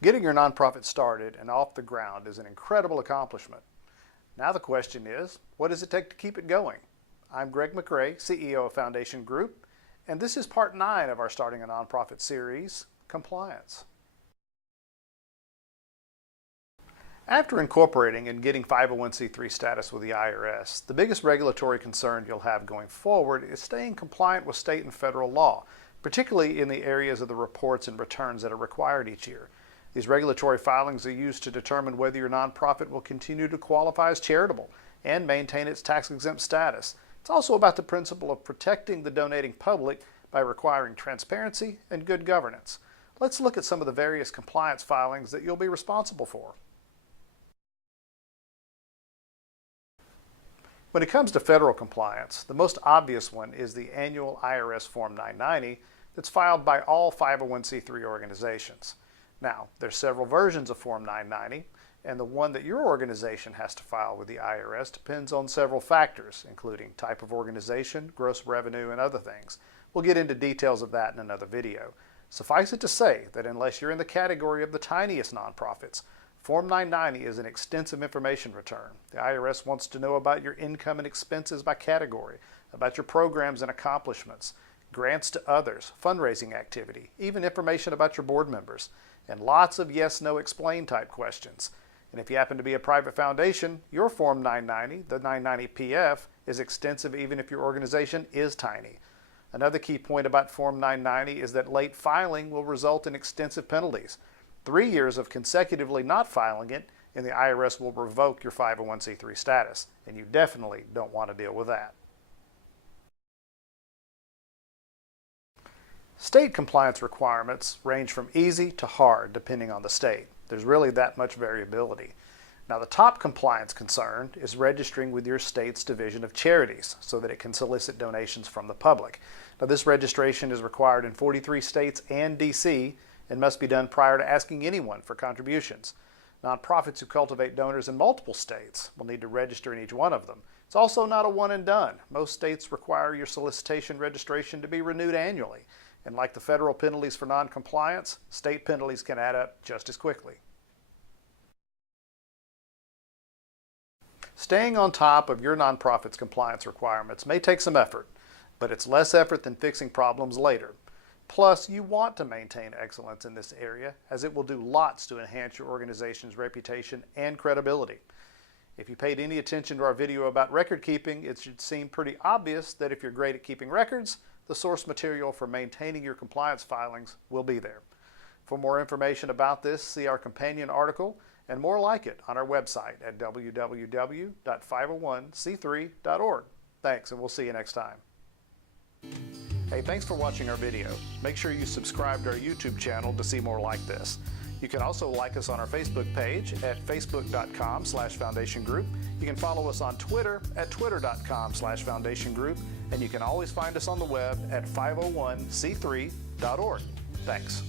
Getting your nonprofit started and off the ground is an incredible accomplishment. Now the question is, what does it take to keep it going? I'm Greg McRae, CEO of Foundation Group, and this is part 9 of our Starting a Nonprofit series, Compliance. After incorporating and getting 501c3 status with the IRS, the biggest regulatory concern you'll have going forward is staying compliant with state and federal law, particularly in the areas of the reports and returns that are required each year. These regulatory filings are used to determine whether your nonprofit will continue to qualify as charitable and maintain its tax-exempt status. It's also about the principle of protecting the donating public by requiring transparency and good governance. Let's look at some of the various compliance filings that you'll be responsible for. When it comes to federal compliance, the most obvious one is the annual IRS Form 990 that's filed by all 501c3 organizations. Now, there's several versions of Form 990, and the one that your organization has to file with the IRS depends on several factors, including type of organization, gross revenue, and other things. We'll get into details of that in another video. Suffice it to say that unless you're in the category of the tiniest nonprofits, Form 990 is an extensive information return. The IRS wants to know about your income and expenses by category, about your programs and accomplishments, grants to others, fundraising activity, even information about your board members, and lots of yes, no, explain type questions. And if you happen to be a private foundation, your Form 990, the 990PF, is extensive even if your organization is tiny. Another key point about Form 990 is that late filing will result in extensive penalties. 3 years of consecutively not filing it, and the IRS will revoke your 501c3 status, and you definitely don't want to deal with that. State compliance requirements range from easy to hard depending on the state. There's really that much variability. Now, the top compliance concern is registering with your state's Division of Charities so that it can solicit donations from the public. Now, this registration is required in 43 states and DC and must be done prior to asking anyone for contributions. Nonprofits who cultivate donors in multiple states will need to register in each one of them. It's also not a one and done. Most states require your solicitation registration to be renewed annually. And like the federal penalties for non-compliance, state penalties can add up just as quickly. Staying on top of your nonprofit's compliance requirements may take some effort, but it's less effort than fixing problems later. Plus, you want to maintain excellence in this area, as it will do lots to enhance your organization's reputation and credibility. If you paid any attention to our video about record keeping, it should seem pretty obvious that if you're great at keeping records, the source material for maintaining your compliance filings will be there. For more information about this, see our companion article and more like it on our website at www.501c3.org. Thanks, and we'll see you next time. Hey, thanks for watching our video. Make sure you subscribe to our YouTube channel to see more like this. You can also like us on our Facebook page at facebook.com/foundationgroup. You can follow us on Twitter at twitter.com/foundationgroup. And you can always find us on the web at 501c3.org. Thanks.